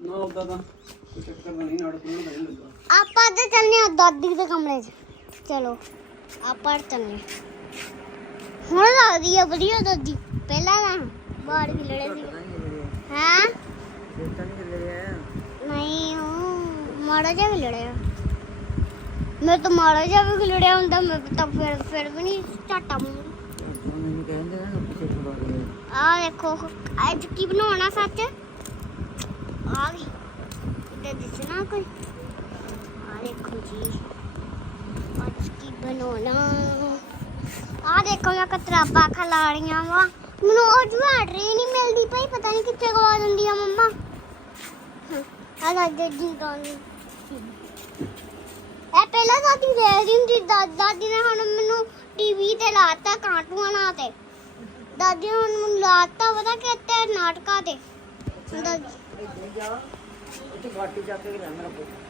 ਨਾ ਉਦਾਂ ਤਾਂ ਕੋਈ ਚੱਕਰ ਨਹੀਂ ਨਾੜ ਕੋਲ ਨਹੀਂ ਲੱਗਾ। ਆਪਾਂ ਤੇ ਚੱਲਨੇ ਆ ਦਾਦੀ ਦੇ ਕਮਰੇ 'ਚ। ਚਲੋ। ਆਪਾਂ ਚੱਲਨੇ ਹੁਣ ਲੱਗਦੀ ਆ ਵਧੀਆ ਦਾਦੀ ਪਹਿਲਾਂ ਤਾਂ ਬਾੜ ਵੀ ਲੜੇ ਸੀ। ਹਾਂ? ਨਹੀਂ ਉਹ ਮਾੜਾ ਜਿਹਾ ਵੀ ਲੜਿਆ। ਮੈਂ ਤਾਂ ਮਾੜਾ ਜਿਹਾ ਵੀ ਲੜਿਆ ਹੁੰਦਾ ਮੈਂ ਤਾਂ ਫਿਰ ਫਿਰ ਵੀ ਨਹੀਂ ਝਾਟਾ ਮੂੰਹ ਮੈਨੂੰ ਕਹਿੰਦੇ ਨਾ ਪਿੱਛੇ ਛੁਡਾ ਕੇ। ਆ ਦੇਖੋ ਅੱਜ ਕੀ ਬਣਾਉਣਾ ਸੱਚ? ਆ ਗਈ। ਤੇ ਦਿਸਣਾ ਕੋਈ? ਆ ਦੇਖੋ ਜੀ। ਅੱਜ ਕੀ ਬਣਾਉਣਾ। ਆ ਦੇਖੋ ਮੈਂ ਕਤਰਾਬਾ ਖਲਾੜੀਆਂ ਵਾ। ਮੈਨੂੰ ਅੱਜ ਬੈਟਰੀ ਨਹੀਂ ਮਿਲਦੀ ਪਈ, ਪਤਾ ਨਹੀਂ ਕਿੱਥੇ ਗਵਾ ਦਿੰਦੀ ਆ ਮੰਮਾ। ਆ ਦਾਦੀ ਜੀ ਗਾਣੀ ਇਹ ਪਹਿਲਾਂ ਦਾਦੀ ਦੇਖਦੀ ਹੁੰਦੀ ਦਾ- ਦਾਦੀ ਨੇ ਹੁਣ ਮੈਨੂੰ ਟੀਵੀ ਤੇ ਲਾਤਾ ਕਾਰਟੂਨਾਂ ਤੇ। ਦਾਦੀ ਨੇ ਹੁਣ ਮੈਨੂੰ ਲਾਤਾ, ਪਤਾ ਕਿ ਤੇ ਨਾਟਕਾਂ ਤੇ। ਦਾਦੀ ਇੱਥੇ ਜਾ। ਇੱਥੇ ਗਾਟੀ ਚੱਕ ਕੇ ਲੈ ਮੇਰਾ ਪੁੱਤ।